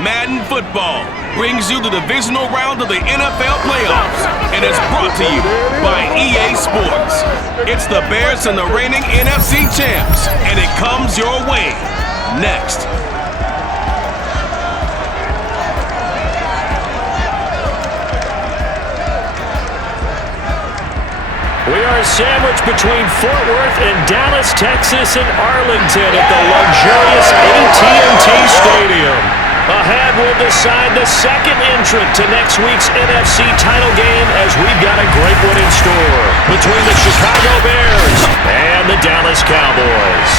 Madden Football brings you the divisional round of the NFL playoffs and is brought to you by EA Sports. It's the Bears and the reigning NFC champs, and it comes your way next. We are sandwiched between Fort Worth and Dallas, Texas, and Arlington at the luxurious AT&T Stadium. Ahead will decide the second entrant to next week's NFC title game, as we've got a great one in store between the Chicago Bears and the Dallas Cowboys.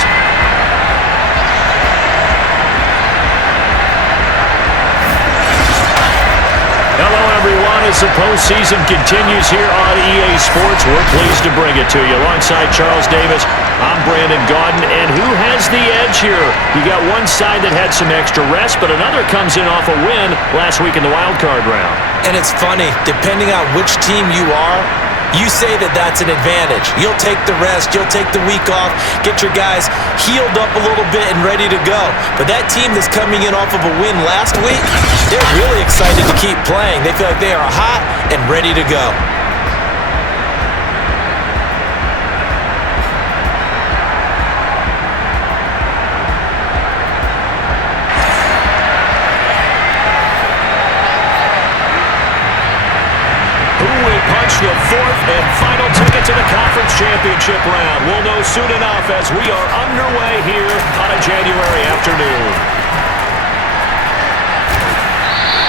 Hello, everyone. As the postseason continues here on EA Sports, we're pleased to bring it to you. Alongside Charles Davis, I'm Brandon Gaudin. And who has the edge here? You got one side that had some extra rest, but another comes in off a win last week in the wild card round. And it's funny, depending on which team you are, you say that that's an advantage. You'll take the rest, you'll take the week off, get your guys healed up a little bit and ready to go. But that team that's coming in off of a win last week, they're really excited to keep playing. They feel like they are hot and ready to go. The fourth and final ticket to the conference championship round. We'll know soon enough as we are underway here on a January afternoon.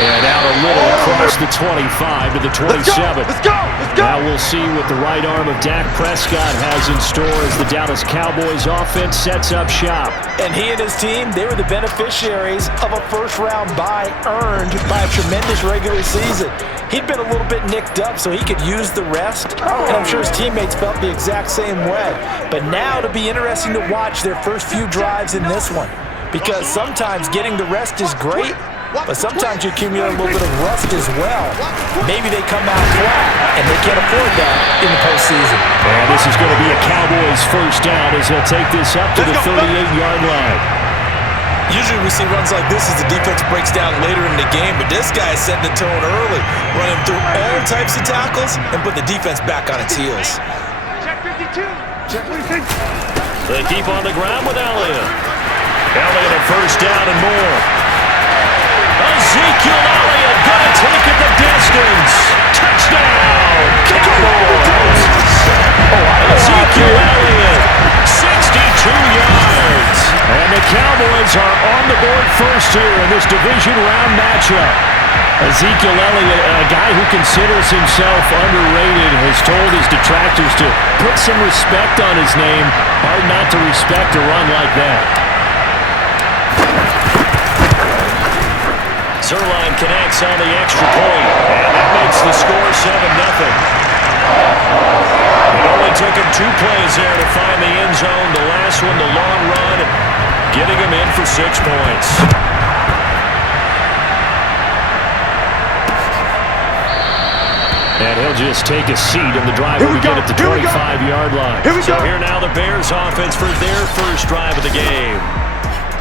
And out a little across the 25 to the 27. Let's go! Now we'll see what the right arm of Dak Prescott has in store as the Dallas Cowboys offense sets up shop. And he and his team, they were the beneficiaries of a first-round bye earned by a tremendous regular season. He'd been a little bit nicked up, so he could use the rest, and I'm sure his teammates felt the exact same way. But now it'll be interesting to watch their first few drives in this one, because sometimes getting the rest is great, but sometimes you accumulate a little bit of rust as well. Maybe they come out flat, and they can't afford that in the postseason. And this is going to be a Cowboys first down as they'll take this up to the 38-yard line. Usually we see runs like this as the defense breaks down later in the game, but this guy is setting the tone early, running through all types of tackles and put the defense back on its heels. Check 52. Check 56. They keep on the ground with Elliott. Elliott a first down and more. Ezekiel Elliott gonna take it the distance. Touchdown, Cowboys! Ezekiel Elliott, 62 yards. And the Cowboys are on the board first here in this division round matchup. Ezekiel Elliott, a guy who considers himself underrated, has told his detractors to put some respect on his name. Hard not to respect a run like that. Zerline connects on the extra point, and that makes the score 7-0. It only took him 2 plays there to find the end zone. The last one, the long run, getting him in for 6 points. And he'll just take a seat in the drive when we get at the 25-yard line. So here now the Bears offense for their first drive of the game.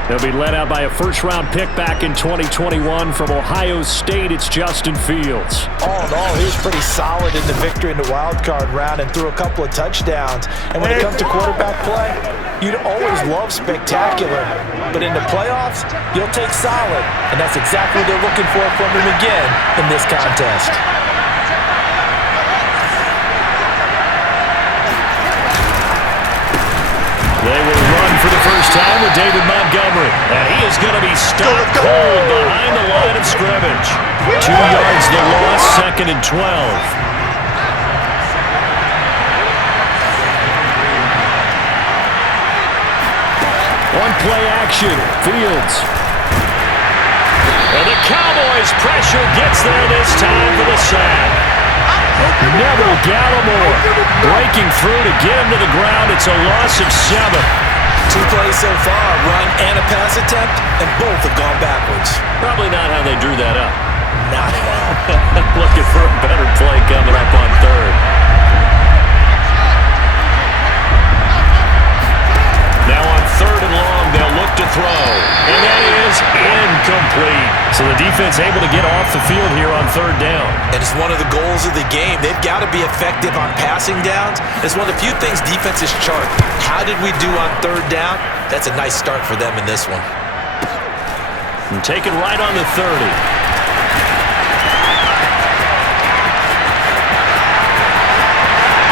They'll be led out by a first-round pick back in 2021 from Ohio State. It's Justin Fields. All in all, he was pretty solid in the victory in the wild card round and threw a couple of touchdowns. And when it comes to quarterback play, you'd always love spectacular. But in the playoffs, you'll take solid. And that's exactly what they're looking for from him again in this contest. They will run for the first time with David Montgomery. And he is going to be stopped cold behind the line of scrimmage. 2 yards the loss, 2nd and 12. One play action, Fields. And the Cowboys pressure gets there this time for the sack. Neville Gallimore breaking through to get him to the ground. It's a loss of 7. 2 plays so far, run and a pass attempt, and both have gone backwards. Probably not how they drew that up. Not at all. Looking for a better play coming up on 3rd. Now on 3rd and long, they'll look to throw. And that is incomplete. So the defense able to get off the field here on third down. And it's one of the goals of the game. They've got to be effective on passing downs. It's one of the few things defenses chart. How did we do on third down? That's a nice start for them in this one. And taken right on the 30.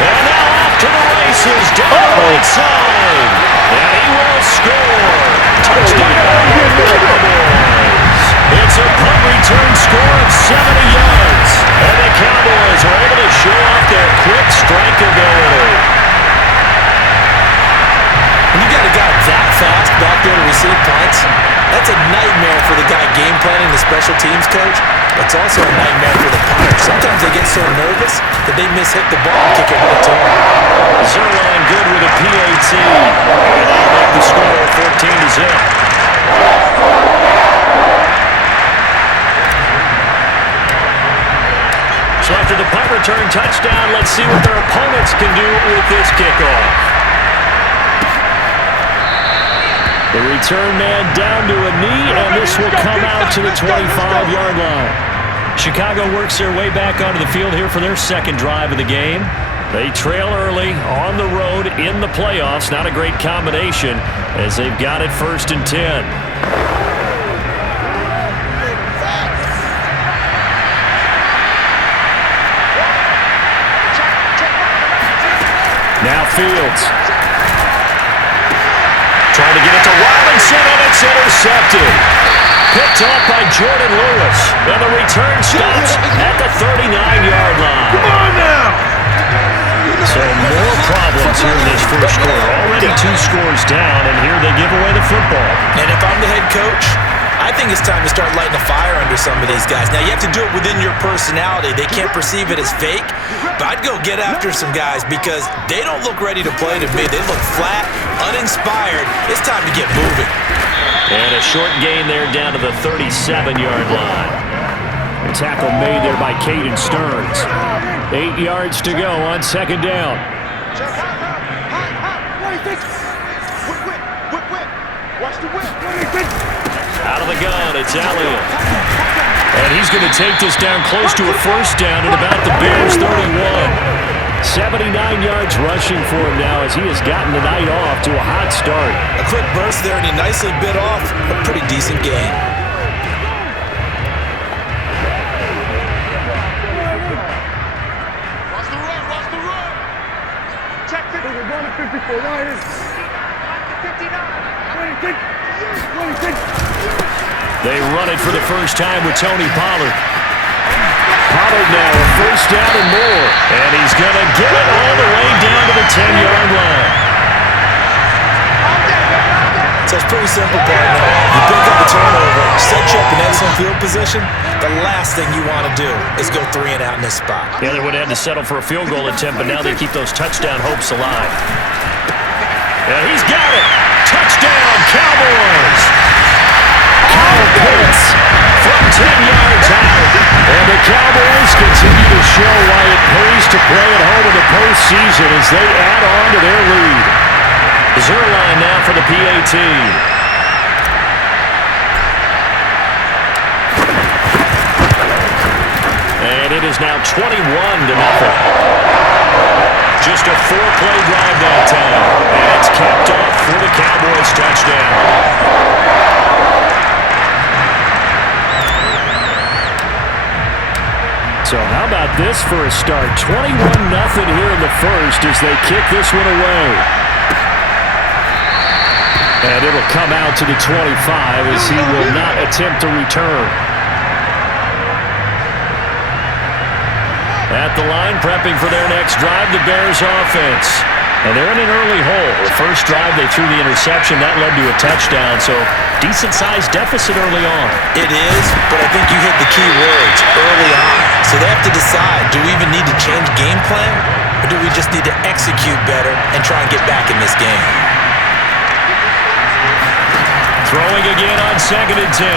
And now off to the races, down the right side. And he will score. Touchdown, Cowboys. It's a punt return score of 70 yards. And the Cowboys are able to show off their quick strike ability. When you got a guy that fast back there to receive punts, that's a nightmare for the guy game planning, the special teams coach. It's also a nightmare for the punter. Sometimes they get so nervous that they miss-hit the ball and kick it right to him. Zerline good with a PAT. And they'll make the score 14-0. So after the punt return touchdown, let's see what their opponents can do with this kickoff. The return man down to a knee, and this will come out to the 25-yard line. Chicago works their way back onto the field here for their second drive of the game. They trail early on the road in the playoffs. Not a great combination as they've got it 1st and 10. Now Fields. Trying to get it to Robinson, and it's intercepted. Picked off by Jordan Lewis. And the return stops at the 39-yard line. Come on now! So more problems here in this first quarter. Already 2 scores down, and here they give away the football. And if I'm the head coach, I think it's time to start lighting a fire under some of these guys. Now, you have to do it within your personality. They can't perceive it as fake, but I'd go get after some guys because they don't look ready to play to me. They look flat, uninspired. It's time to get moving. And a short gain there down to the 37-yard line. A tackle made there by Caden Stearns. 8 yards to go on second down. Watch the whip. Out of the gun, it's Elliott. And he's going to take this down close to a first down at about the Bears' 31. 79 yards rushing for him now as he has gotten the night off to a hot start. A quick burst there, and he nicely bit off a pretty decent gain. Watch the run. Check 50. We're going to 54. Riders. 59. 26. They run it for the first time with Tony Pollard. Pollard now a first down and more. And he's going to get it all the way down to the 10-yard line. So it's pretty simple, partner. You pick up a turnover, set you up in excellent field position. The last thing you want to do is go 3 and out in this spot. Yeah, they would have had to settle for a field goal attempt, but now they keep those touchdown hopes alive. And he's got it. Touchdown, Cowboys. Kyle Pitts from 10 yards out. And the Cowboys continue to show why it pays to play at home in the postseason as they add on to their lead. Zerline now for the PAT. And it is now 21-0. Just a 4-play drive that time. And it's capped off for the Cowboys touchdown. So how about this for a start? 21-0 here in the first as they kick this one away. And it'll come out to the 25 as he will not attempt to return. At the line, prepping for their next drive, the Bears offense. And they're in an early hole. The first drive, they threw the interception. That led to a touchdown, so decent-sized deficit early on. It is, but I think you hit the key words early on. So they have to decide, do we even need to change game plan, or do we just need to execute better and try and get back in this game? Throwing again on 2nd and 10.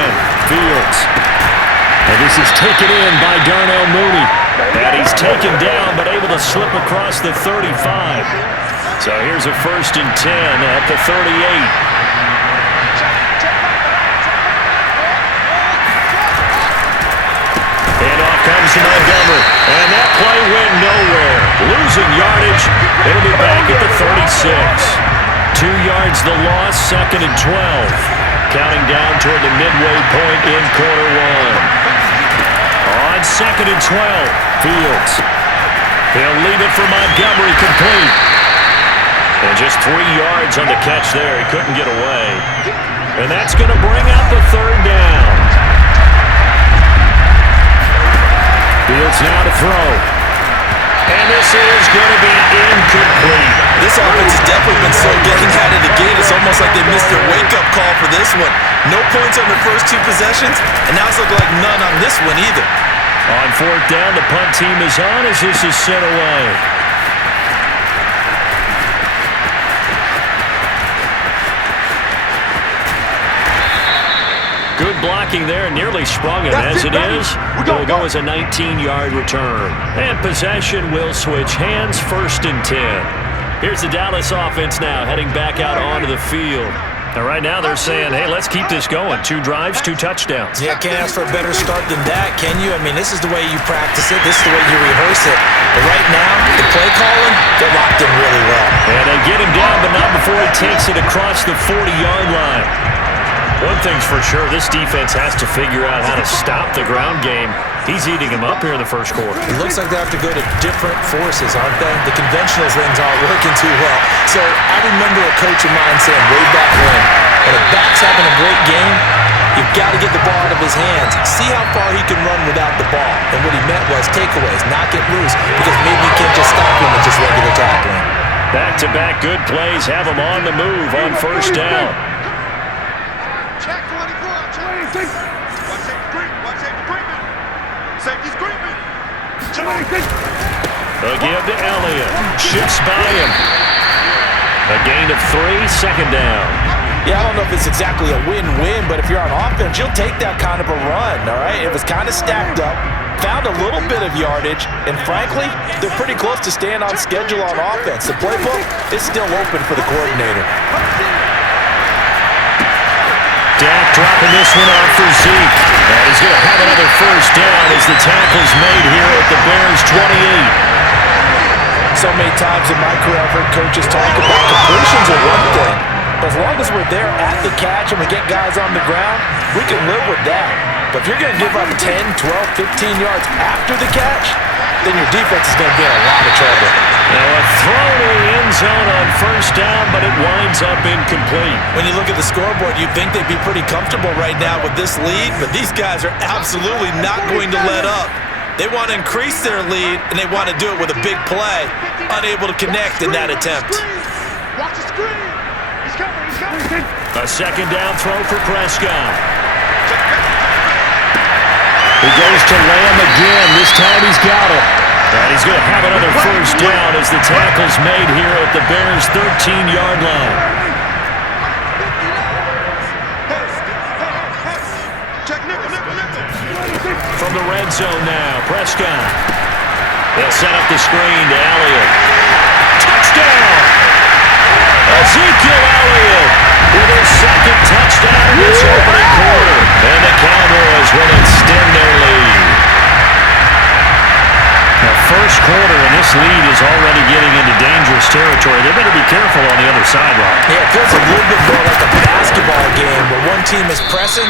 Fields. And this is taken in by Darnell Mooney. And he's taken down, but able to slip across the 35. So here's a 1st and 10 at the 38. comes to Montgomery. And that play went nowhere. Losing yardage. It'll be back at the 36. 2 yards the loss, 2nd and 12. Counting down toward the midway point in quarter one. On 2nd and 12, Fields. He'll leave it for Montgomery, complete. And just 3 yards on the catch there. He couldn't get away. And that's going to bring out the 3rd down. Fields now to throw. And this is going to be incomplete. This offense has definitely been slow getting out of the gate. It's almost like they missed their wake-up call for this one. No points on their first 2 possessions, and now it's looking like none on this one either. On 4th down, the punt team is on as this is sent away. Good blocking there, nearly sprung him. As it is, it'll go as a 19-yard return. And possession will switch hands, 1st and 10. Here's the Dallas offense now, heading back out onto the field. And right now they're saying, hey, let's keep this going. 2 drives, 2 touchdowns. Yeah, can't ask for a better start than that, can you? I mean, this is the way you practice it. This is the way you rehearse it. But right now, the play calling, they're locked in really well. And they get him down, but not before he takes it across the 40-yard line. One thing's for sure, this defense has to figure out how to stop the ground game. He's eating him up here in the first quarter. It looks like they have to go to different forces, aren't they? The conventional things aren't working too well. So I remember a coach of mine saying way back when a back's having a great game, you've got to get the ball out of his hands. See how far he can run without the ball. And what he meant was takeaways, not get loose, because maybe you can't just stop him with just regular tackling. Back-to-back good plays have him on the move on 1st down. Check 24. Check. Watch it creeping. Safety's creeping. Again to Elliott. Shifts by him. A gain of 3, 2nd down. Yeah, I don't know if it's exactly a win-win, but if you're on offense, you'll take that kind of a run, all right? It was kind of stacked up, found a little bit of yardage, and frankly, they're pretty close to staying on schedule on offense. The playbook is still open for the coordinator. Dak dropping this one off for Zeke. And he's going to have another 1st down as the tackle's made here at the Bears' 28. So many times in my career I've heard coaches talk about completions are one thing, but as long as we're there at the catch and we get guys on the ground, we can live with that. But if you're going to give up 10, 12, 15 yards after the catch, then your defense is going to be in a lot of trouble. Now a throw to the end zone on 1st down, but it winds up incomplete. When you look at the scoreboard, you'd think they'd be pretty comfortable right now with this lead, but these guys are absolutely not going to let up. They want to increase their lead, and they want to do it with a big play. Unable to connect in that attempt. Watch the screen. He's coming. A 2nd down throw for Prescott. He goes to Lamb again. This time he's got it. And he's going to have another 1st down as the tackle's made here at the Bears' 13-yard line. From the red zone now, Prescott. They'll set up the screen to Elliott. Touchdown! Ezekiel Elliott with his 2nd touchdown in this opening quarter. And the Cowboys will extend their lead. Now, first quarter, and this lead is already getting into dangerous territory. They better be careful on the other sideline. Yeah, it feels a little bit more like a basketball game where one team is pressing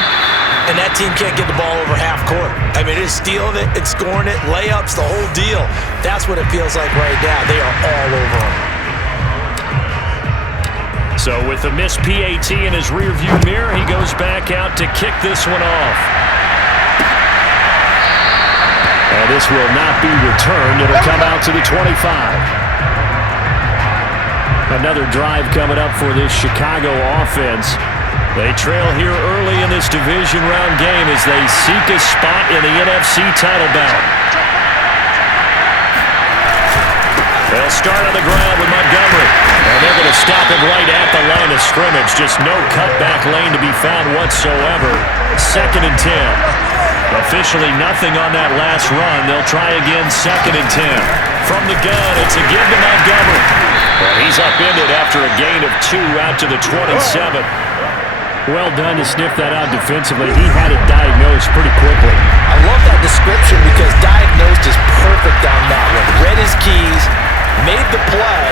and that team can't get the ball over half court. I mean, it's stealing it, it's scoring it, layups, the whole deal. That's what it feels like right now. They are all over them. So with a missed PAT in his rearview mirror, he goes back out to kick this one off. And this will not be returned. It'll come out to the 25. Another drive coming up for this Chicago offense. They trail here early in this division round game as they seek a spot in the NFC title bout. They'll start on the ground with Montgomery. And they're going to stop him right at the line of scrimmage. Just no cutback lane to be found whatsoever. 2nd and 10. Officially nothing on that last run. They'll try again 2nd and 10. From the gun, it's a give to Montgomery. Well, he's upended after a gain of 2 out to the 27. Well done to sniff that out defensively. He had it diagnosed pretty quickly. I love that description because diagnosed is perfect on that one. Read his keys, made the play,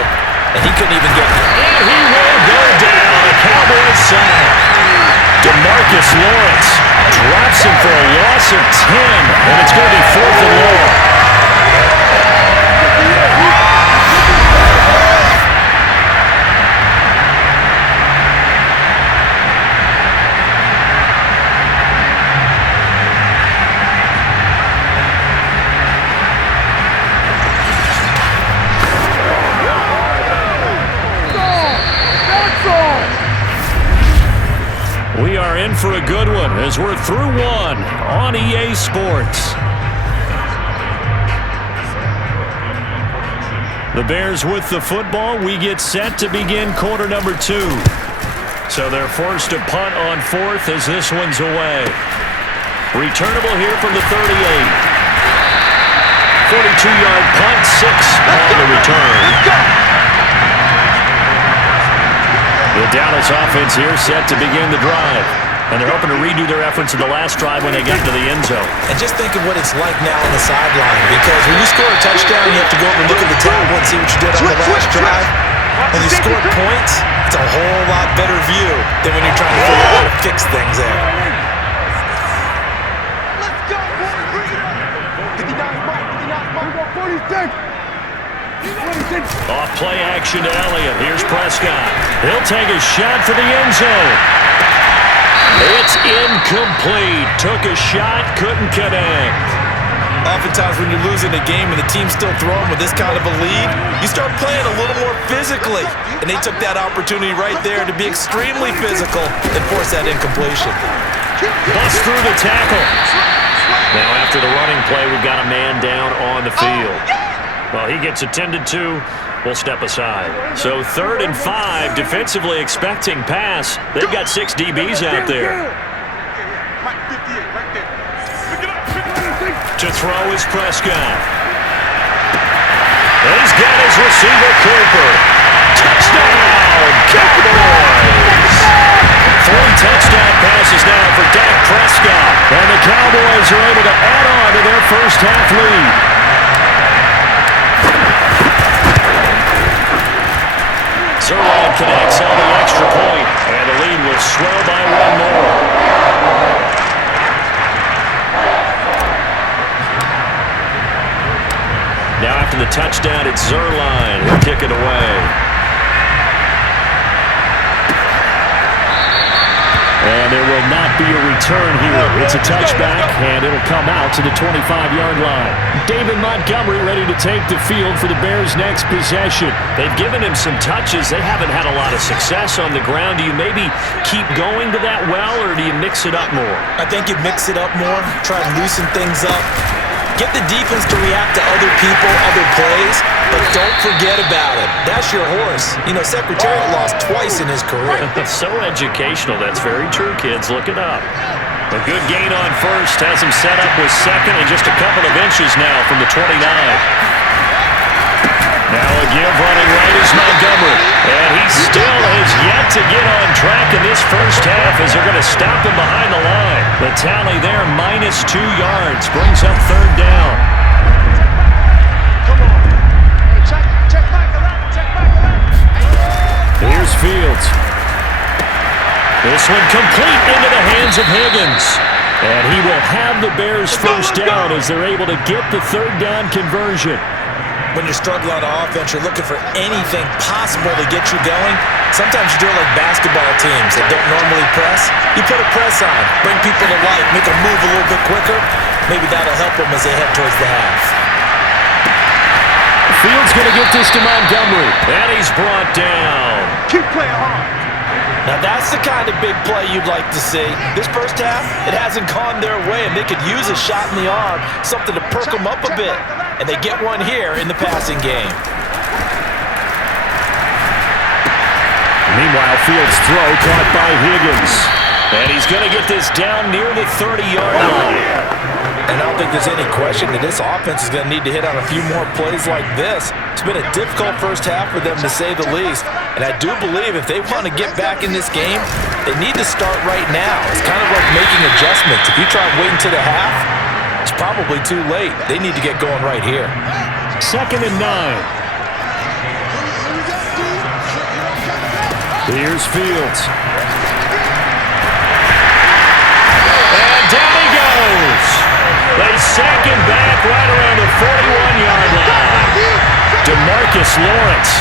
and he couldn't even get it. And he will go down. A Cowboys sack. DeMarcus Lawrence drops him for a loss of 10, and it's going to be 4th and long. We are in for a good one as we're through one on EA Sports. The Bears with the football. We get set to begin quarter number 2. So they're forced to punt on 4th as this one's away. Returnable here from the 38. 42-yard punt, 6 on the return. The Dallas offense here set to begin the drive. And they're hoping to redo their efforts in the last drive when they get to the end zone. And just think of what it's like now on the sideline. Because when you score a touchdown, you have to go over and look at the tablet and see what you did on the last drive. When you score points, it's a whole lot better view than when you're trying to figure out how to fix things there. Let's go, boys. Bring it up. 59 Mike. 59 Mike. We got 46. Off play action to Elliott. Here's Prescott. He'll take a shot for the end zone. It's incomplete. Took a shot, couldn't connect. Oftentimes when you're losing a game and the team's still throwing with this kind of a lead, you start playing a little more physically. And they took that opportunity right there to be extremely physical and force that incompletion. Bust through the tackle. Now after the running play, we've got a man down on the field. Well, he gets attended to. We'll step aside. So 3rd and 5, defensively expecting pass. They've got 6 DBs out there. To throw is Prescott. He's got his receiver, Cooper. Touchdown, Cowboys! 3 touchdown passes now for Dak Prescott. And the Cowboys are able to add on to their first half lead. Zerline connects on the extra point, and the lead will swell by 1 more. Now after the touchdown, it's Zerline who'll kick it away. And there will not be a return here. It's a touchback, and it'll come out to the 25-yard line. David Montgomery ready to take the field for the Bears' next possession. They've given him some touches. They haven't had a lot of success on the ground. Do you maybe keep going to that well, or do you mix it up more? I think you mix it up more, try to loosen things up. Get the defense to react to other people, other plays, but don't forget about it. That's your horse. You know, Secretariat lost twice in his career. So educational. That's very true, kids. Look it up. A good gain on first has him set up with second and just a couple of inches now from the 29. Now a give running right is Montgomery. And he still has yet to get on track in this first half as they're going to stop him behind the line. The tally there, -2 yards, brings up 3rd down. Come on. Check back around. Here's Fields. This one complete into the hands of Higgins. And he will have the Bears first down as they're able to get the 3rd down conversion. When you're struggling on offense, you're looking for anything possible to get you going. Sometimes you do it like basketball teams that don't normally press. You put a press on, bring people to life, make them move a little bit quicker. Maybe that'll help them as they head towards the half. Fields going to get this to Montgomery. And he's brought down. Keep playing hard. Now that's the kind of big play you'd like to see. This first half, it hasn't gone their way, and they could use a shot in the arm, something to perk them up a bit. And they get one here in the passing game. Meanwhile, Fields' throw caught by Higgins. And he's going to get this down near the 30-yard line. And I don't think there's any question that this offense is going to need to hit on a few more plays like this. It's been a difficult first half for them, to say the least. And I do believe if they want to get back in this game, They need to start right now. It's kind of like making adjustments. If you try waiting to the half, it's probably too late. They need to get going right here. 2nd and 9. Here's Fields. And down he goes. They sack him back right around the 41-yard line. DeMarcus Lawrence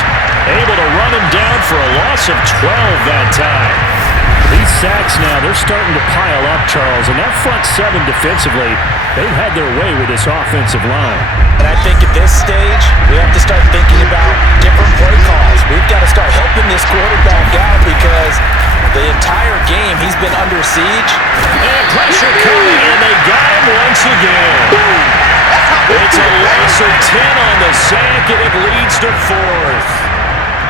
able to run him down for a loss of 12 that time. These sacks now, they're starting to pile up, Charles. And that front seven defensively, they've had their way with this offensive line. And I think at this stage, we have to start thinking about different play calls. We've got to start helping this quarterback out because the entire game he's been under siege. And pressure coming, and they got him once again. It's a loss of 10 on the sack, and it leads to 4th.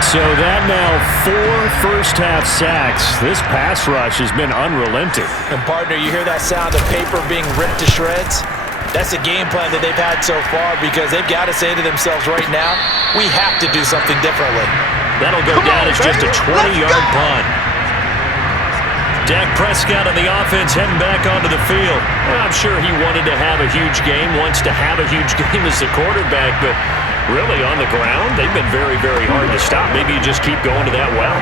So that now 4 first-half sacks. This pass rush has been unrelenting. And, partner, you hear that sound of paper being ripped to shreds? That's the game plan that they've had so far because they've got to say to themselves right now, we have to do something differently. That'll go down as just a 20-yard punt. Dak Prescott on the offense heading back onto the field. I'm sure he wanted to have a huge game, wants to have a huge game as a quarterback, but really on the ground, they've been very, very hard to stop. Maybe you just keep going to that well.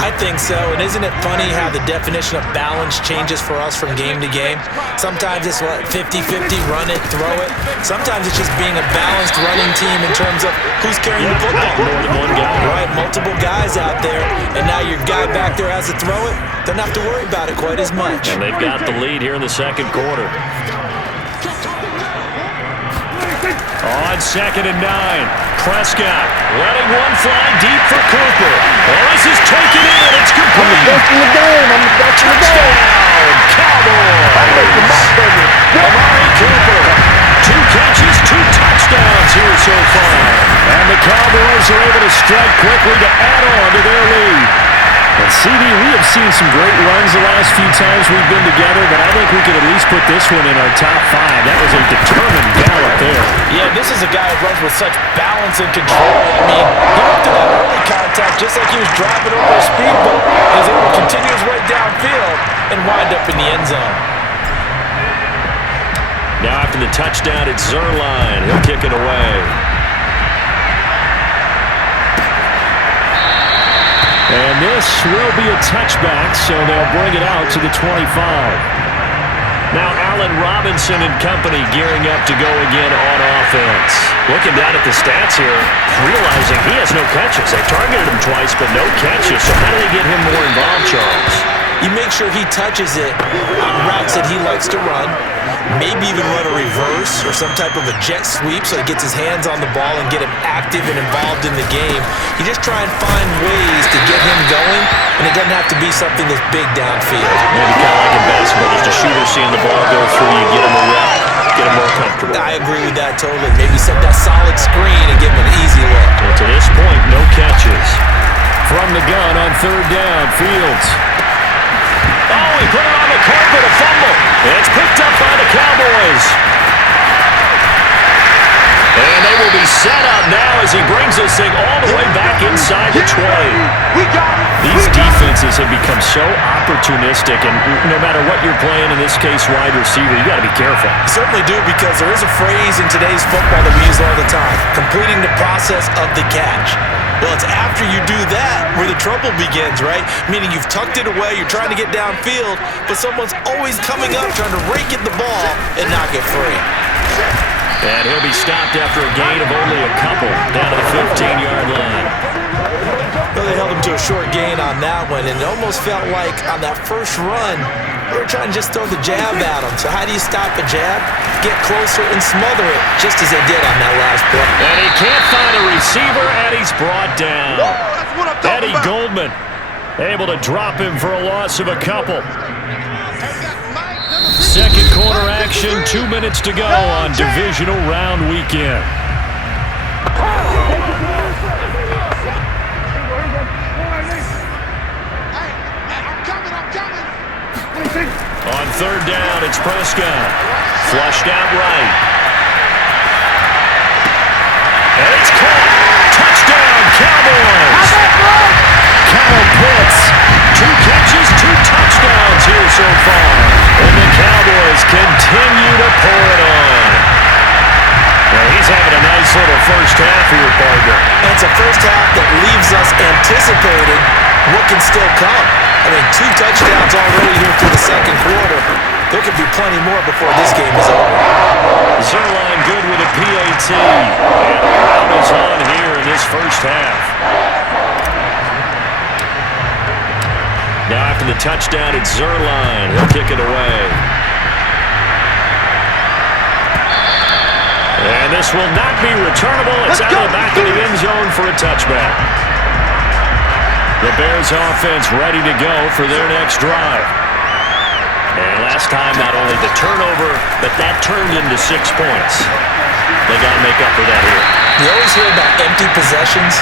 I think so, and isn't it funny how the definition of balance changes for us from game to game? Sometimes it's 50-50, run it, throw it. Sometimes it's just being a balanced running team in terms of who's carrying the football. More than one guy. Right, multiple guys out there, and now your guy back there has to throw it. Doesn't have to worry about it quite as much. And they've got the lead here in the second quarter. On 2nd and 9, Prescott letting one fly deep for Cooper. Oh, this is taken in. It's complete. I'm the best in the game. I'm the best in the game. Cowboys. I'm making my baby. Amari Cooper. 2 catches, 2 touchdowns here so far. And the Cowboys are able to strike quickly to add on to their lead. And CD, we have seen some great runs the last few times we've been together, but I think we could at least put this one in our top 5. That was a determined gallop there. Yeah, this is a guy who runs with such balance and control. I mean, he went to that early contact just like he was driving over a speedboat. He's able to continue his way downfield and wind up in the end zone. Now after the touchdown, it's Zuerlein. He'll kick it away. And this will be a touchback, so they'll bring it out to the 25. Now Allen Robinson and company gearing up to go again on offense. Looking down at the stats here, realizing he has no catches. They targeted him twice, but no catches. So how do they get him more involved, Charles? You make sure he touches it on routes that he likes to run, maybe even run a reverse or some type of a jet sweep so he gets his hands on the ball and get him active and involved in the game. You just try and find ways to get him going, and it doesn't have to be something that's big downfield. Maybe kind of like in basketball, just a shooter seeing the ball go through, you get him a rep, get him more comfortable. I agree with that totally. Maybe set that solid screen and give him an easy look. Well, to this point, no catches. From the gun on 3rd down, Fields. Oh, he put it on the carpet, a fumble. It's picked up by the Cowboys. And they will be set up now as he brings this thing all the way back inside the 20. These defenses have become so opportunistic, and no matter what you're playing, in this case wide receiver, you got to be careful. You certainly do, because there is a phrase in today's football that we use all the time, completing the process of the catch. Well, it's after you do that where the trouble begins, right? Meaning you've tucked it away, you're trying to get downfield, but someone's always coming up trying to rake at the ball and knock it free. And he'll be stopped after a gain of only a couple down to the 15-yard line. Well, they held him to a short gain on that one, and it almost felt like on that first run, they were trying to just throw the jab at him. So how do you stop a jab? Get closer and smother it, just as they did on that last play. And he can't find a receiver, and he's brought down. Eddie Goldman able to drop him for a loss of a couple. Second quarter action, 2 minutes to go on Divisional Round Weekend. On 3rd down, it's Prescott. Flushed out right. And it's caught. Touchdown, Cowboys. Kyle Pitts. 2 catches, 2 touchdowns. can still come. I mean, 2 touchdowns already here through the second quarter. There could be plenty more before this game is over. Zerline good with a PAT. And a round is on here in this first half. Now after the touchdown, it's Zerline. He'll kick it away. And this will not be returnable. It's out of the back of the end zone for a touchback. The Bears offense ready to go for their next drive. And last time, not only the turnover, but that turned into 6 points. They got to make up for that here. You always hear about empty possessions,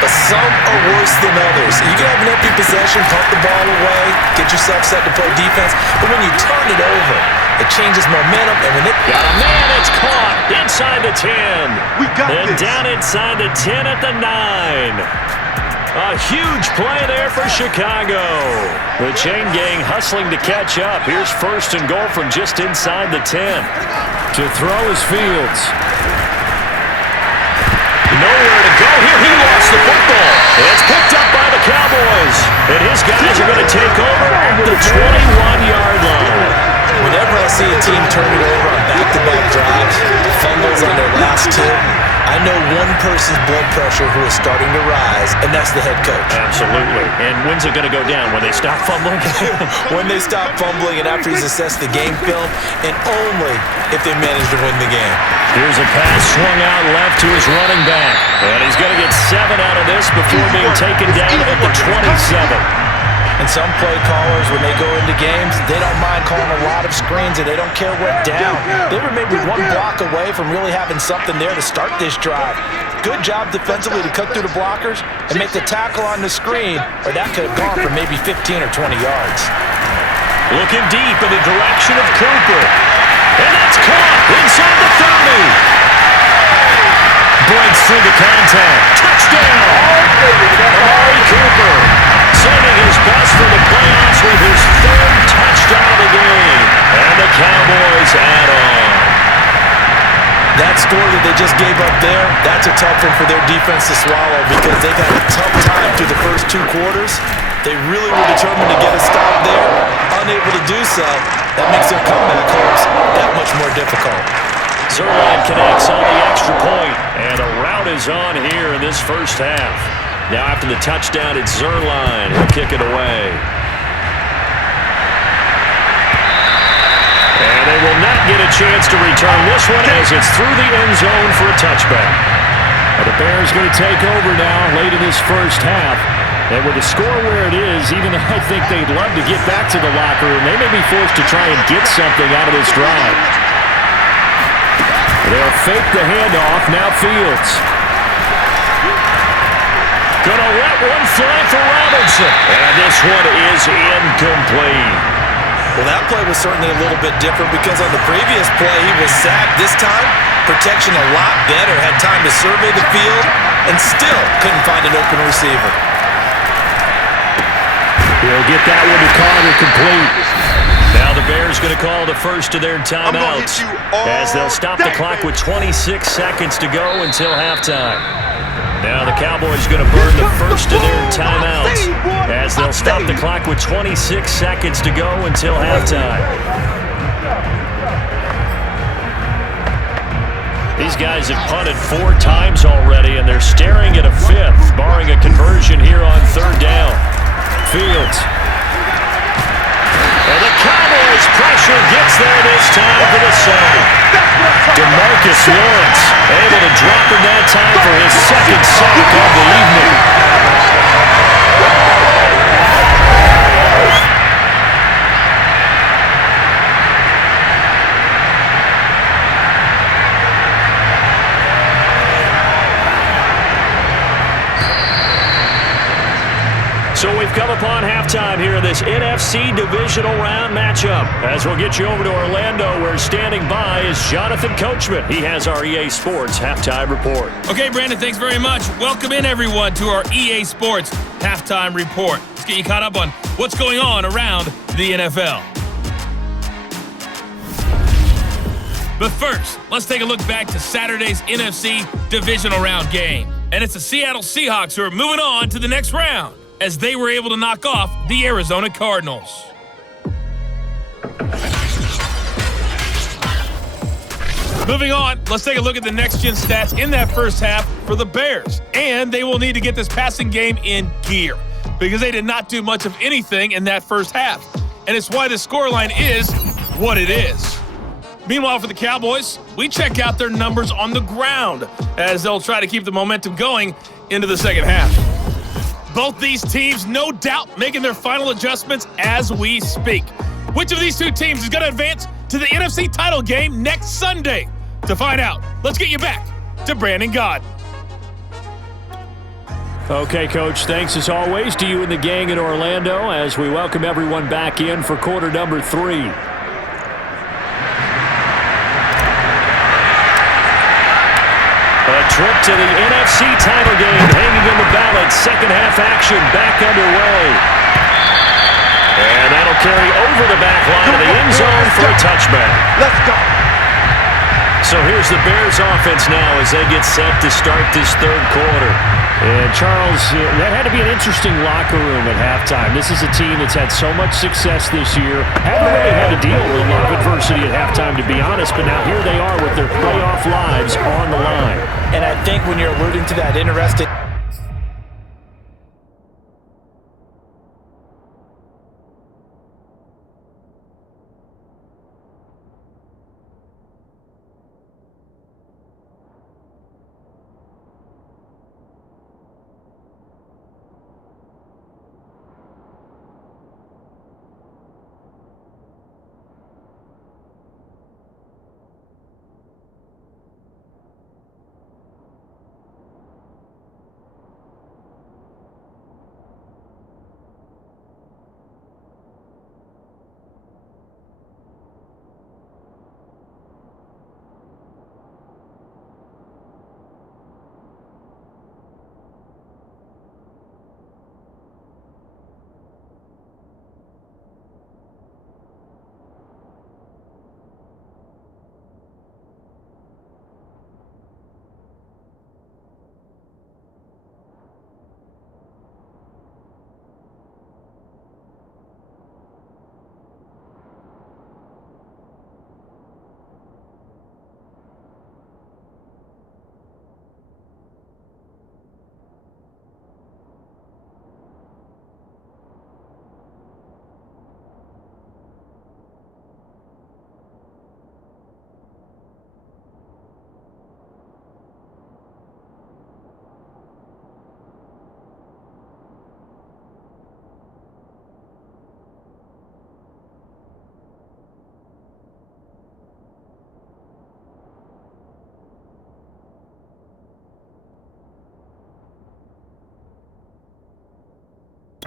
but some are worse than others. You can have an empty possession, pump the ball away, get yourself set to play defense, but when you turn it over, it changes momentum, and when it... Got a man, it's caught inside the 10. We got and this. down inside the 10 at the 9. A huge play there for Chicago. The chain gang hustling to catch up. Here's first and goal from just inside the 10. To throw is Fields. Nowhere to go here. He lost the football. It's picked up by the Cowboys. And his guys are going to take over at the 21-yard line. Whenever I see a team turn it over on back-to-back drives, fumbles on their last 2, I know one person's blood pressure who is starting to rise, and that's the head coach. Absolutely. And when's it going to go down? When they stop fumbling? When they stop fumbling and after he's assessed the game film, and only if they manage to win the game. Here's a pass swung out left to his running back. And he's going to get 7 out of this before being taken down at the 27. And some play callers, when they go into games, they don't mind calling a lot of screens and they don't care what down. They were maybe 1 block away from really having something there to start this drive. Good job defensively to cut through the blockers and make the tackle on the screen, or that could have gone for maybe 15 or 20 yards. Looking deep in the direction of Cooper. And that's caught inside the 30. Breaks through the contact. Touchdown! Amari Cooper sending his best for the playoffs with his 3rd touchdown of the game. And the Cowboys add on. That score that they just gave up there, that's a tough one for their defense to swallow because they've had a tough time through the first 2 quarters. They really were determined to get a stop there. Unable to do so, that makes their comeback hopes that much more difficult. Zerline connects on the extra point, and a rout is on here in this first half. Now after the touchdown, it's Zerline. He'll kick it away. And they will not get a chance to return this one as it's through the end zone for a touchback. Well, the Bears going to take over now late in this first half. And with the score where it is, even though I think they'd love to get back to the locker room, they may be forced to try and get something out of this drive. They'll fake the handoff. Now Fields. Gonna let one fly for Robinson. And this one is incomplete. Well, that play was certainly a little bit different because on the previous play, he was sacked. This time, protection a lot better. Had time to survey the field and still couldn't find an open receiver. He'll get that one to Carter complete. Now the Bears going to call the first of their timeouts as they'll stop the clock with 26 seconds to go until halftime. Now the Cowboys going to burn the first of their timeouts as they'll stop the clock with 26 seconds to go until halftime. These guys have punted 4 times already, and they're staring at a 5th, barring a conversion here on 3rd down. Fields. And the Cowboys pressure gets there this time for the side. DeMarcus Lawrence able to drop in that time for his 2nd sack of the evening. So we've come upon halftime here in this NFC Divisional Round matchup. As we'll get you over to Orlando, where standing by is Jonathan Coachman. He has our EA Sports Halftime Report. Okay, Brandon, thanks very much. Welcome in, everyone, to our EA Sports Halftime Report. Let's get you caught up on what's going on around the NFL. But first, let's take a look back to Saturday's NFC Divisional Round game. And it's the Seattle Seahawks who are moving on to the next round. as they were able to knock off the Arizona Cardinals. Moving on, let's take a look at the next-gen stats in that first half for the Bears. And they will need to get this passing game in gear because they did not do much of anything in that first half. And it's why the scoreline is what it is. Meanwhile, for the Cowboys, we check out their numbers on the ground as they'll try to keep the momentum going into the second half. Both these teams, no doubt, making their final adjustments as we speak. Which of these two teams is going to advance to the NFC title game next Sunday? To find out, let's get you back to Brandon God. Okay, Coach, thanks as always to you and the gang in Orlando as we welcome everyone back in for quarter number 3. A trip to the NFC title game hanging in the balance. Second half action back underway. And that'll carry over the back line of the end zone for a touchback. Let's go. So here's the Bears offense now as they get set to start this third quarter. And Charles, that had to be an interesting locker room at halftime. This is a team that's had so much success this year. Haven't really had to deal with a lot of adversity at halftime, to be honest, but now here they are with their playoff lives on the line. And I think when you're alluding to that interesting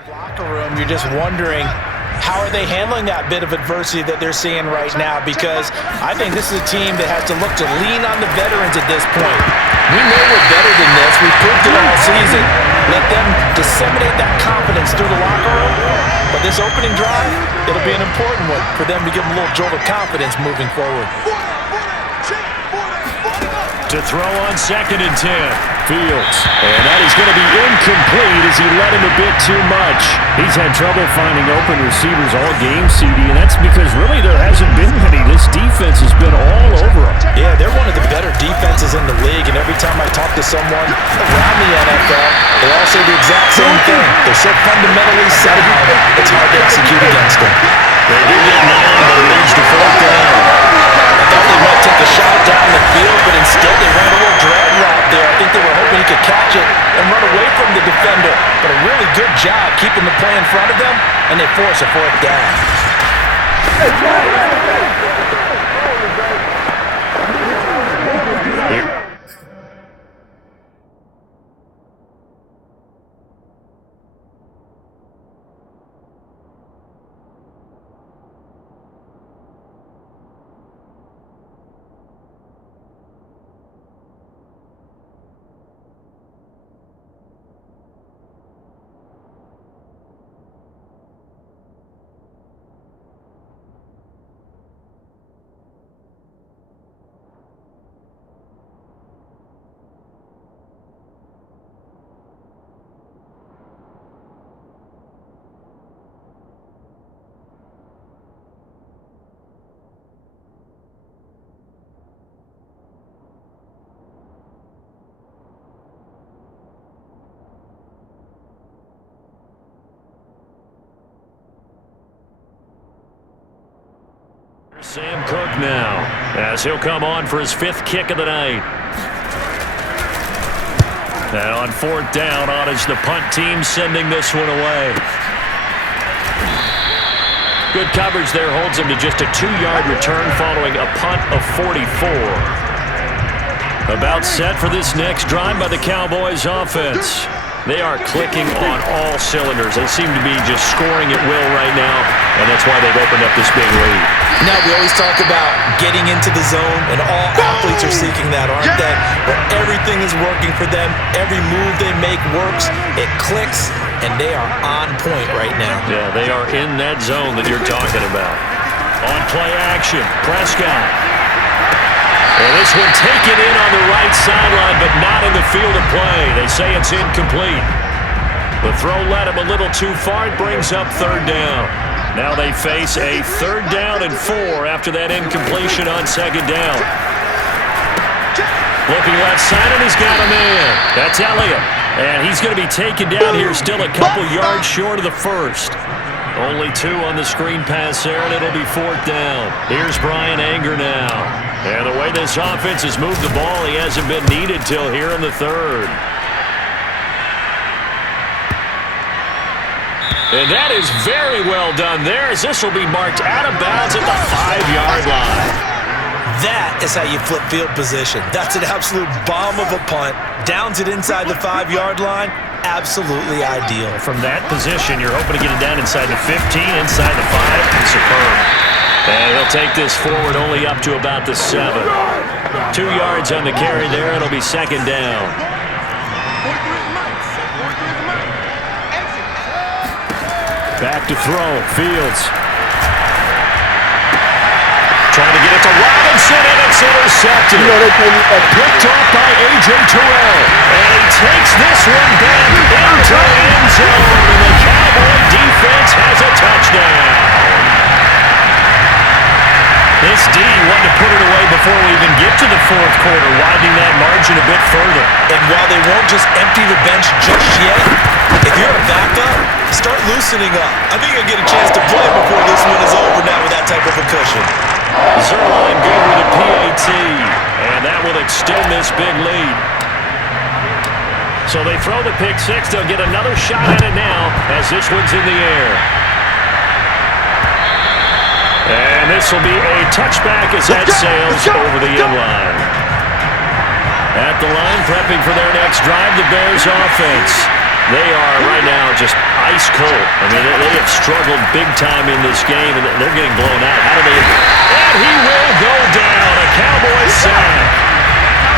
locker room, you're just wondering how are they handling that bit of adversity that they're seeing right now, because I think this is a team that has to look to lean on the veterans at this point. We know we're better than this. We've proved it all season. Let them disseminate that confidence through the locker room. But this opening drive, it'll be an important one for them to give them a little jolt of confidence moving forward. To throw on 2nd and 10. Fields. And that is going to be incomplete as he led him a bit too much. He's had trouble finding open receivers all game, CD, and that's because really there hasn't been many. This defense has been all over him. Yeah, they're one of the better defenses in the league, and every time I talk to someone around the NFL, they all say the exact same thing. They're so fundamentally sound, it's hard to execute against them. They do get 9, but it leads to 4th down. I thought they might take a shot down the field, but instead they ran a little drag route there. I think they were hoping he could catch it and run away from the defender. But a really good job keeping the play in front of them, and they force a 4th down. Sam Cook now, as he'll come on for his 5th kick of the night. And on 4th down, on is the punt team sending this one away. Good coverage there, holds him to just a 2-yard return following a punt of 44. About set for this next drive by the Cowboys offense. They are clicking on all cylinders. They seem to be just scoring at will right now, and that's why they've opened up this big lead. Now, we always talk about getting into the zone, and all athletes are seeking that, aren't they? Where everything is working for them, every move they make works, it clicks, and they are on point right now. Yeah, they are in that zone that you're talking about. On play action, Prescott. And this one taken in on the right sideline, but not in the field of play. They say it's incomplete. The throw led him a little too far. It brings up 3rd down. Now they face a 3rd down and 4 after that incompletion on 2nd down. Looking left side, and he's got a man. That's Elliott. And he's going to be taken down here, still a couple yards short of the first. Only 2 on the screen pass there, and it'll be 4th down. Here's Brian Anger now. And the way this offense has moved the ball, he hasn't been needed till here in the 3rd. And that is very well done there, as this will be marked out of bounds at the 5-yard line. That is how you flip field position. That's an absolute bomb of a punt. Downs it inside the 5-yard line. Absolutely ideal. From that position, you're hoping to get it down inside the 15, inside the 5. Superb. And he'll take this forward only up to about the 7. 2 yards on the carry there. It'll be 2nd down. Back to throw. Fields. Trying to get it to Robinson, and it's intercepted. Picked off by A.J. Terrell. And he takes this one back into the end zone, and the Cowboy defense has a touchdown. This D wanted to put it away before we even get to the 4th quarter, widening that margin a bit further. And while they won't just empty the bench just yet, if you're a backup, start loosening up. I think you'll get a chance to play before this one is over now with that type of a cushion. Zerline good with a PAT, and that will extend this big lead. So they throw the pick 6. They'll get another shot at it now as this one's in the air. And this will be a touchback as that sails over the end line. At the line, prepping for their next drive, the Bears offense. They are right now just ice cold. I mean, they have struggled big time in this game, and they're getting blown out. How do they... And he will go down. A Cowboy sack.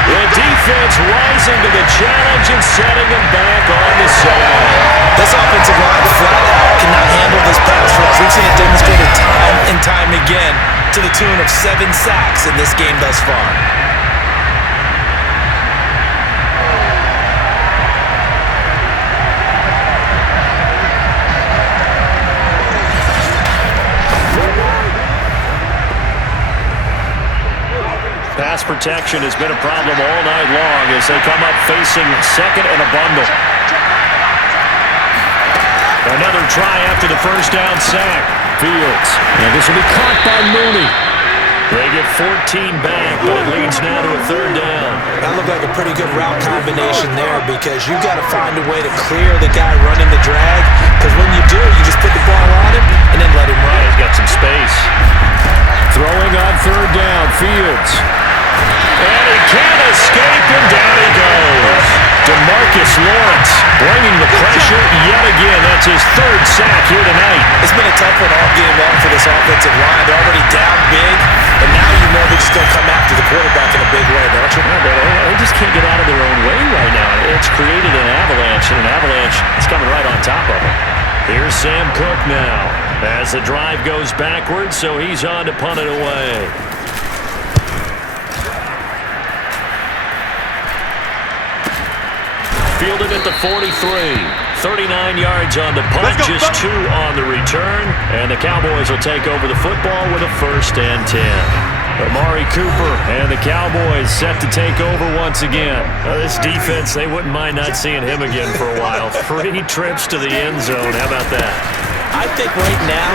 The defense rising to the challenge and setting him back on the side. This offensive line flat out cannot handle this pass rush. We've seen it demonstrated time and time again to the tune of 7 sacks in this game thus far. Pass protection has been a problem all night long as they come up facing 2nd and a bundle. Another try after the 1st down sack. Fields. And this will be caught by Mooney. They get 14 back, but it leads now to a 3rd down. That looked like a pretty good route combination there because you've got to find a way to clear the guy running the drag, because when you do, you just put the ball on him and then let him run. He's got some space. Throwing on 3rd down, Fields. And he can't escape, and down he goes. DeMarcus Lawrence bringing the pressure yet again. That's his 3rd sack here tonight. It's been a tough one all game long for this offensive line. They're already down big, and now you know they're just going to come after the quarterback in a big way, don't you? They just can't get out of their own way right now. It's created an avalanche, and an avalanche is coming right on top of them. Here's Sam Cook now as the drive goes backwards, so he's on to punt it away. Fielded at the 43. 39 yards on the punt, just 2 on the return. And the Cowboys will take over the football with a 1st and 10. Amari Cooper and the Cowboys set to take over once again. This defense, they wouldn't mind not seeing him again for a while. 3 trips to the end zone. How about that? I think right now,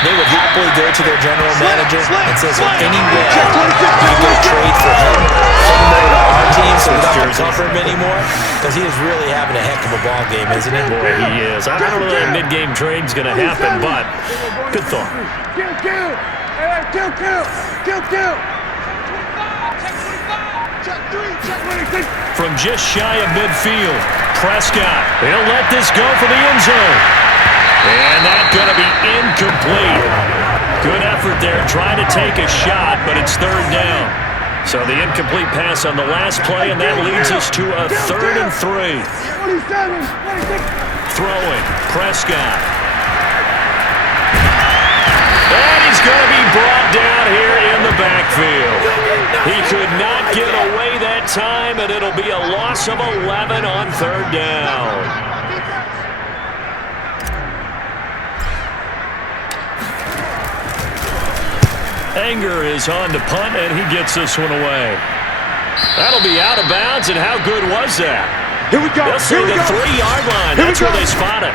they would happily go to their general manager and say, is there any way we can go trade for him, send him over to our team so we don't have to cover him anymore? Because he is really having a heck of a ball game, isn't he? Boy, he is. I don't know that mid-game trade's going to happen, but good thought. Kill. Hey, kill. From just shy of midfield, Prescott. He'll let this go for the end zone. And that's going to be incomplete. Good effort there, trying to take a shot, but it's third down. So the incomplete pass on the last play, and that leads us to a 3rd and 3. 27, 26. Throwing, Prescott. And he's going to be brought down here in the backfield. He could not get away that time, and it'll be a loss of 11 on 3rd down. Anger is on to punt, and he gets this one away. That'll be out of bounds, and how good was that? Here we go. They'll say the 3-yard line. That's where they spot it.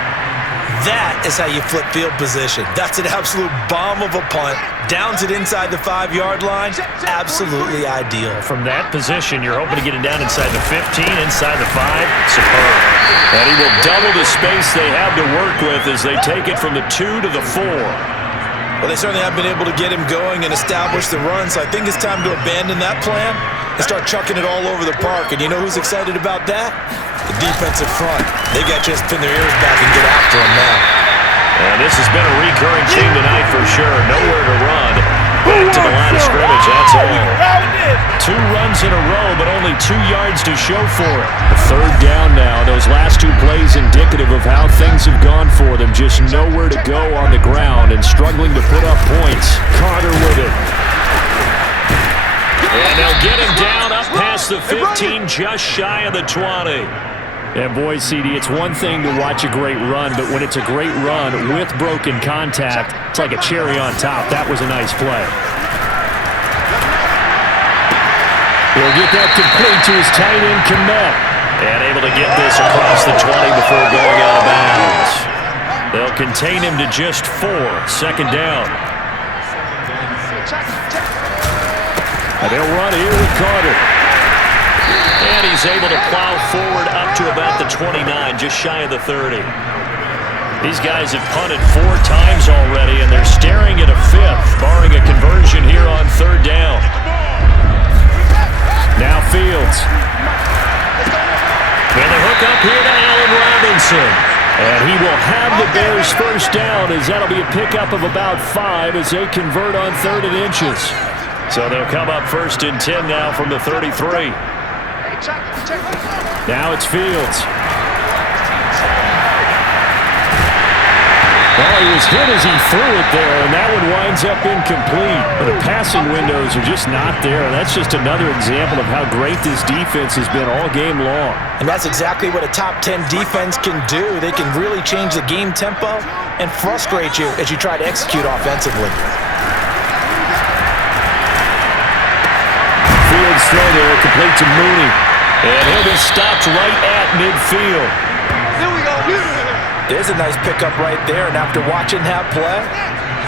That is how you flip field position. That's an absolute bomb of a punt. Downs it inside the 5-yard line. Absolutely ideal. From that position, you're hoping to get it down inside the 15, inside the 5. Superb. And he will double the space they have to work with as they take it from the 2 to the 4. Well, they certainly have been able to get him going and establish the run, so I think it's time to abandon that plan and start chucking it all over the park. And you know who's excited about that? The defensive front. They got just pin their ears back and get after him now. And this has been a recurring theme tonight for sure. Nowhere to run. Back to the line of scrimmage, that's all. 2 runs in a row, but only 2 yards to show for it. The 3rd down now. Those last 2 plays indicative of how things have gone for them. Just nowhere to go on the ground and struggling to put up points. Carter with it. And they'll get him down up past the 15, just shy of the 20. And boy, CD, it's one thing to watch a great run, but when it's a great run with broken contact, it's like a cherry on top. That was a nice play. He'll get that complete to his tight end, Kmet. And able to get this across the 20 before going out of bounds. They'll contain him to just 4. 2nd down. And they'll run here with Carter. And he's able to plow forward up to about the 29, just shy of the 30. These guys have punted 4 times already, and they're staring at a 5th, barring a conversion here on 3rd down. Now Fields. And the hook up here to Allen Robinson. And he will have the Bears' 1st down, as that'll be a pickup of about 5 as they convert on 3rd and inches. So they'll come up 1st and 10 now from the 33. Now it's Fields. Well, he was hit as he threw it there, and that one winds up incomplete. But the passing windows are just not there. That's just another example of how great this defense has been all game long. And that's exactly what a top 10 defense can do. They can really change the game tempo and frustrate you as you try to execute offensively. Fields throw there, complete to Mooney. And he'll be stopped right at midfield. Here we go. There's a nice pickup right there, and after watching that play,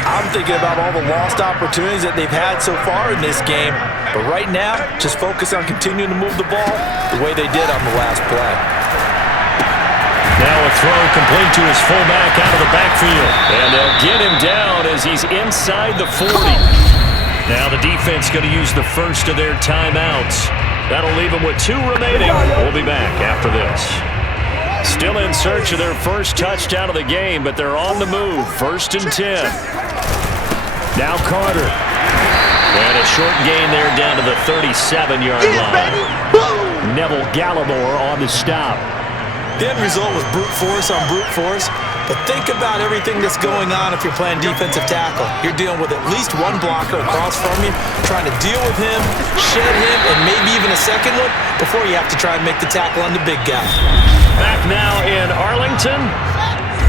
I'm thinking about all the lost opportunities that they've had so far in this game. But right now, just focus on continuing to move the ball the way they did on the last play. Now a throw complete to his fullback out of the backfield. And they'll get him down as he's inside the 40. Now the defense going to use the first of their timeouts. That'll leave them with 2 remaining. We'll be back after this. Still in search of their first touchdown of the game, but they're on the move. 1st and 10. Now Carter. And a short gain there down to the 37-yard line. Neville Gallimore on the stop. The end result was brute force on brute force. But think about everything that's going on if you're playing defensive tackle. You're dealing with at least 1 blocker across from you, trying to deal with him, shed him, and maybe even a second one before you have to try and make the tackle on the big guy. Back now in Arlington.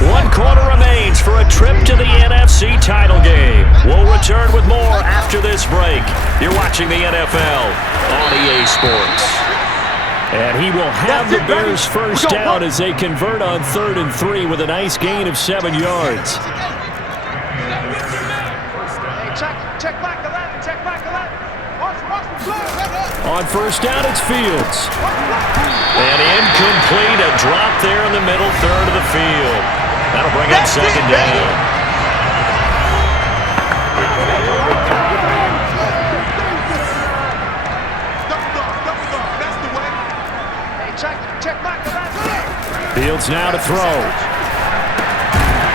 1 quarter remains for a trip to the NFC title game. We'll return with more after this break. You're watching the NFL on EA Sports. And he will have the Bears' first down as they convert on 3rd and 3 with a nice gain of 7 yards. Check back 11. Check back 11. Watch the play. On first down, it's Fields. And incomplete, a drop there in the middle third of the field. That'll bring up second down. Check back 11. Fields now to throw.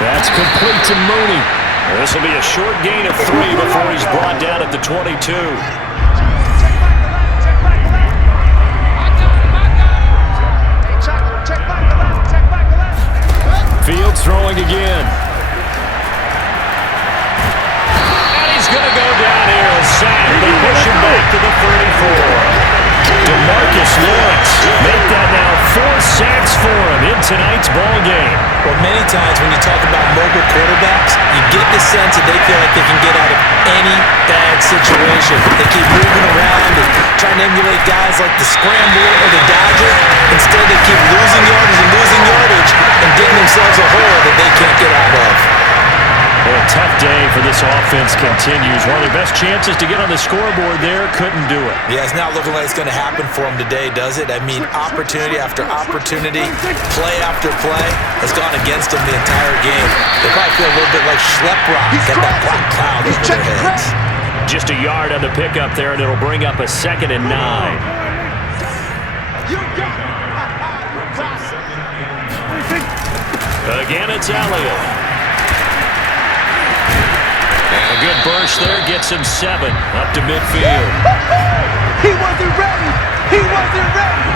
That's complete to Mooney. This will be a short gain of 3 before he's brought down at the 22. Fields throwing again. And he's going to go down here and sack. They push him back to the 34. DeMarcus Lawrence make that now 4 sacks for him in tonight's ball game. Well, many times when you talk about mobile quarterbacks, you get the sense that they feel like they can get out of any bad situation. They keep moving around and trying to emulate guys like the Scrambler or the Dodger. Instead, they keep losing yardage and digging themselves a hole that they can't get out of. Well, a tough day for this offense continues. One of their best chances to get on the scoreboard there, couldn't do it. Yeah, it's not looking like it's going to happen for them today, does it? I mean, opportunity after opportunity, play after play has gone against them the entire game. They probably feel a little bit like Schlep Rock, got that black cloud over their heads. Just a yard on the pickup there, and it'll bring up a 2nd and 9. Again, it's Elliott. And a good burst there gets him 7 up to midfield. He wasn't ready. He wasn't ready.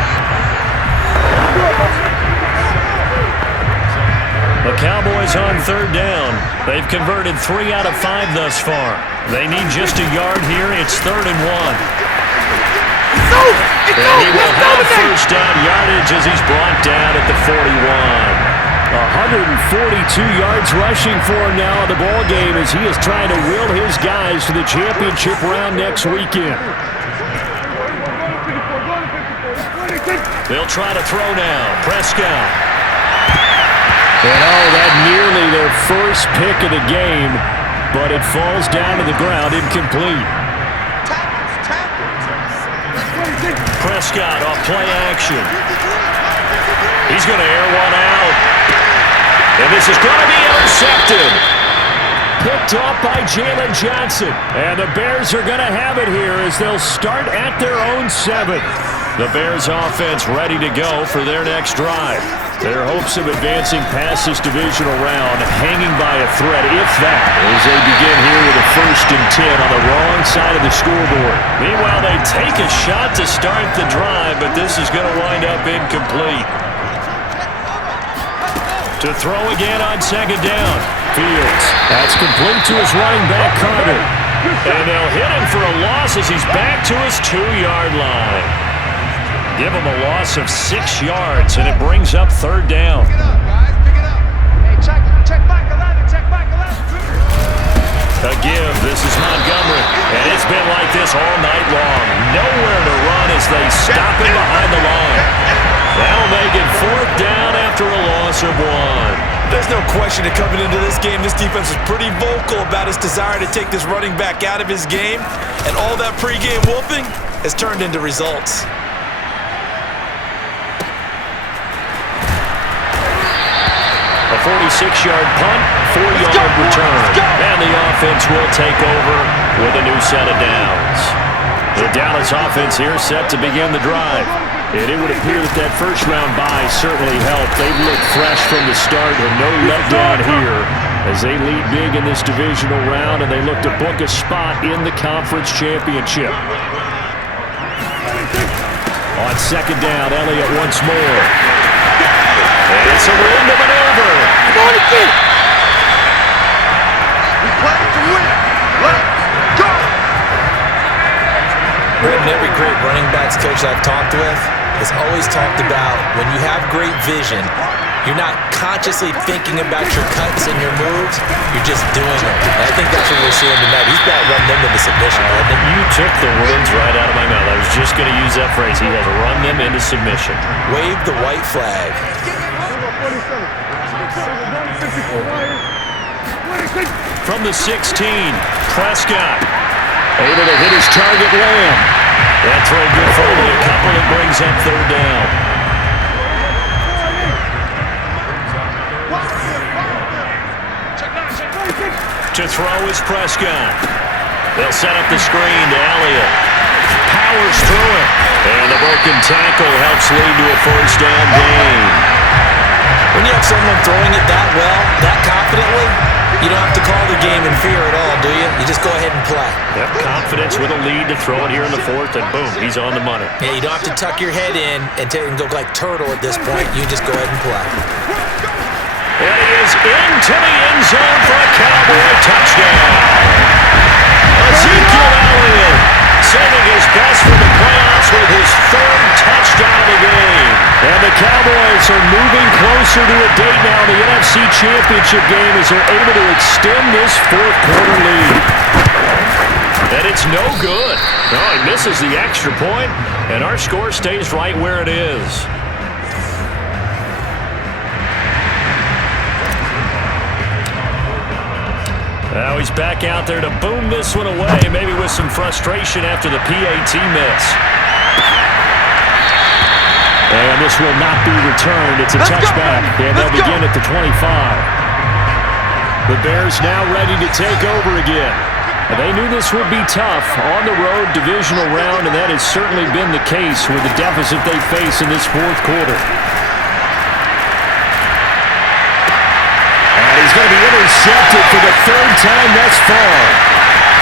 The Cowboys on 3rd down. They've converted 3 out of 5 thus far. They need just a yard here. It's 3rd and 1. And he will have first down yardage as he's brought down at the 41. 142 yards rushing for him now in the ball game as he is trying to will his guys to the championship round next weekend. They'll try to throw now. Prescott. And that nearly their first pick of the game, but it falls down to the ground incomplete. Prescott off play action. He's going to air one out. And this is going to be intercepted. Picked off by Jalen Johnson. And the Bears are going to have it here as they'll start at their own 7. The Bears offense ready to go for their next drive. Their hopes of advancing past this divisional round hanging by a thread, if that, as they begin here with a 1st and 10 on the wrong side of the scoreboard. Meanwhile, they take a shot to start the drive, but this is going to wind up incomplete. To throw again on 2nd down. Fields. That's complete to his running back, Carter. And they'll hit him for a loss as he's back to his 2-yard line. Give him a loss of 6 yards, and it brings up 3rd down. Pick it up, guys. Pick it up. Hey, check back 11. Check back 11. A give. This is Montgomery. And it's been like this all night long. Nowhere to run as they stop him behind the line. That'll make it 4th down after a loss of 1. There's no question that coming into this game, this defense was pretty vocal about his desire to take this running back out of his game, and all that pregame whooping has turned into results. A 46-yard punt, 4-yard return. And the offense will take over with a new set of downs. The Dallas offense here set to begin the drive. And it would appear that that first-round bye certainly helped. They've looked fresh from the start and no letdown here as they lead big in this divisional round, and they look to book a spot in the conference championship. On 2nd down, Elliott once more. And it's a room to maneuver. Come on, kid. We play to win. Let's go. Brandon, every great running backs coach I've talked with has always talked about when you have great vision, you're not consciously thinking about your cuts and your moves, you're just doing them. And I think that's what we're seeing tonight. He's got to run them into submission, hasn't he? You took the words right out of my mouth. I was just going to use that phrase. He has run them into submission. Wave the white flag. From the 16, Prescott. Able to hit his target, Lamb. That throw good for only a couple. It brings up third down. To throw is Prescott. They'll set up the screen to Elliott. Powers through it. And the broken tackle helps lead to a first down gain. When you have someone throwing it that well, that confidently, you don't have to call the game in fear at all, do you? You just go ahead and play. Yep, confidence with a lead to throw it here in the fourth, and boom, he's on the money. Yeah, you don't have to tuck your head in and go like turtle at this point. You just go ahead and play. And he is into the end zone for a Cowboy touchdown. Ezekiel Elliott saving his best for the playoffs with his third touchdown of the game. And the Cowboys are moving closer to a date now in the NFC Championship game as they're able to extend this fourth quarter lead. And it's no good. No, he misses the extra point, and our score stays right where it is. Now he's back out there to boom this one away, maybe with some frustration after the PAT miss. And this will not be returned. It's a touchback, and they'll begin at the 25. The Bears now ready to take over again. They knew this would be tough on the road divisional round, and that has certainly been the case with the deficit they face in this fourth quarter. He's going to be intercepted for the third time thus far.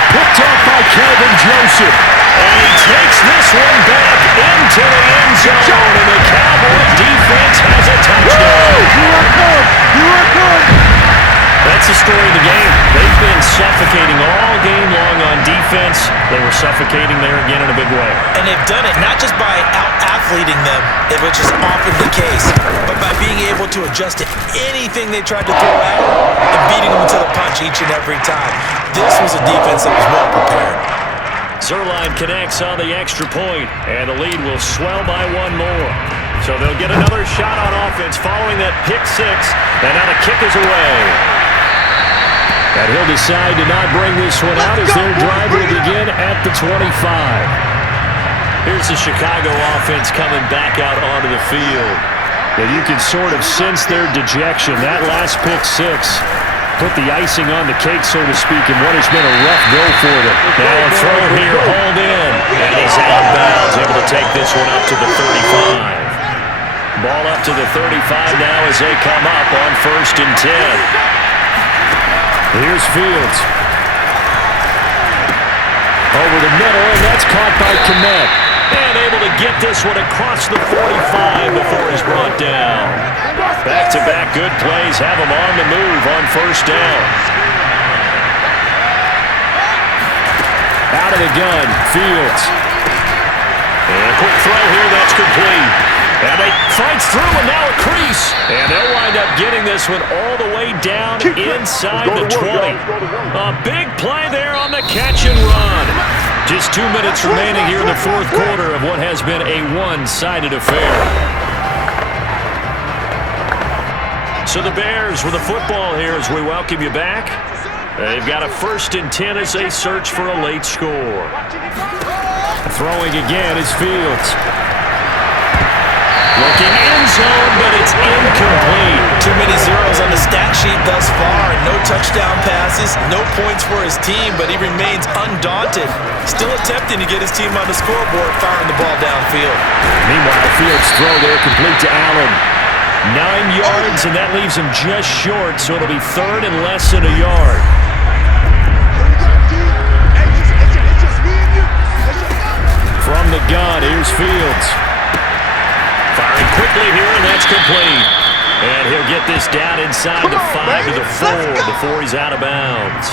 Picked up by Kelvin Joseph. And he takes this one back into the end zone. And the Cowboys defense has a touchdown. You are good. You are good. That's the story of the game. They've been suffocating all game long on defense. They were suffocating there again in a big way. And they've done it not just by out-athleting them, which is often the case, but by being able to adjust to anything they tried to throw at them and beating them to the punch each and every time. This was a defense that was well prepared. Zerline connects on the extra point, and the lead will swell by one more. So they'll get another shot on offense following that pick six, and now the kick is away. And he'll decide to not bring this one out as their drive will begin at the 25. Here's the Chicago offense coming back out onto the field. And you can sort of sense their dejection. That last pick six put the icing on the cake, so to speak, in what has been a rough go for them. Now a throw here, hauled in, and he's out of bounds, able to take this one up to the 35. Ball up to the 35 now as they come up on 1st and 10. Here's Fields. Over the middle, and that's caught by Kmet. And able to get this one across the 45 before he's brought down. Back-to-back good plays have him on the move on 1st down. Out of the gun, Fields. And a quick throw here, that's complete. And they fights through, and now a crease. And they'll wind up getting this one all the way down inside the 20. A big play there on the catch and run. Just 2 minutes remaining here in the fourth quarter of what has been a one-sided affair. So the Bears with the football here as we welcome you back. They've got a 1st and 10 as they search for a late score. Throwing again is Fields. Looking end zone, but it's incomplete. Too many zeros on the stat sheet thus far. No touchdown passes, no points for his team, but he remains undaunted. Still attempting to get his team on the scoreboard, firing the ball downfield. Meanwhile, Fields' throw there complete to Allen. 9 yards, and that leaves him just short, so it'll be 3rd and less than a yard. From the gun, here's Fields. Firing quickly here, and that's complete. And he'll get this down inside the 5 to the 4 before he's out of bounds.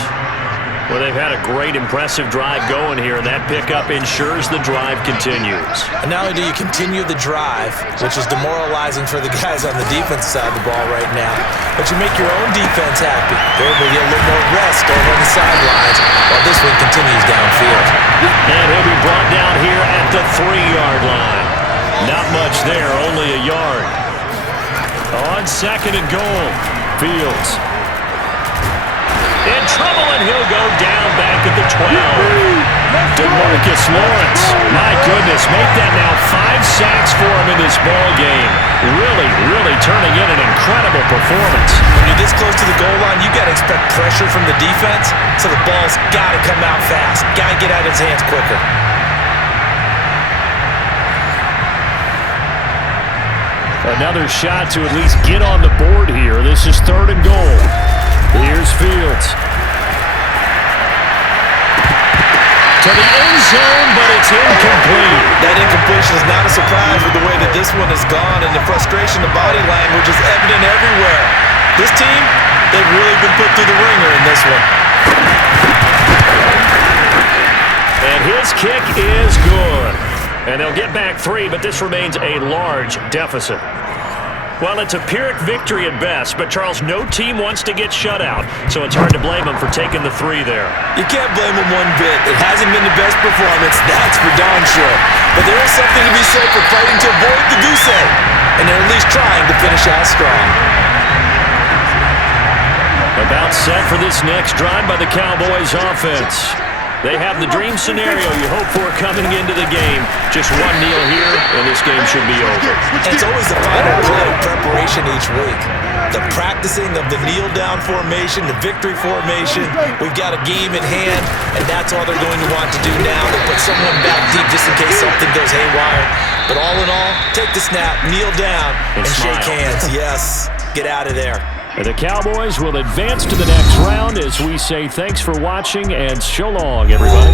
Well, they've had a great, impressive drive going here, and that pickup ensures the drive continues. And not only do you continue the drive, which is demoralizing for the guys on the defense side of the ball right now, but you make your own defense happy. They're able to get a little more rest over on the sidelines while this one continues downfield. And he'll be brought down here at the 3-yard line. Not much there, only a yard. On 2nd and goal, Fields. In trouble, and he'll go down back at the DeMarcus Lawrence, my goodness, make that now 5 sacks for him in this ball game. Really turning in an incredible performance. When you're this close to the goal line, you got to expect pressure from the defense, so the ball's got to come out fast. Got to get out of his hands quicker. Another shot to at least get on the board here. This is 3rd and goal. Here's Fields. To the end zone, but it's incomplete. That incompletion is not a surprise with the way that this one has gone, and the frustration, the body language is evident everywhere. This team, they've really been put through the ringer in this one. And his kick is good. And they'll get back 3, but this remains a large deficit. Well, it's a Pyrrhic victory at best, but Charles, no team wants to get shut out, so it's hard to blame them for taking the 3 there. You can't blame them one bit. It hasn't been the best performance, that's for darn sure. But there is something to be said for fighting to avoid the goose egg, and they're at least trying to finish out strong. About set for this next drive by the Cowboys offense. They have the dream scenario you hope for coming into the game. Just 1 kneel here, and this game should be over. It's always the final play of preparation each week. The practicing of the kneel-down formation, the victory formation. We've got a game in hand, and that's all they're going to want to do now. They put someone back deep just in case something goes haywire. But all in all, take the snap, kneel down, and shake hands. Yes, get out of there. And the Cowboys will advance to the next round as we say thanks for watching and so long, everybody.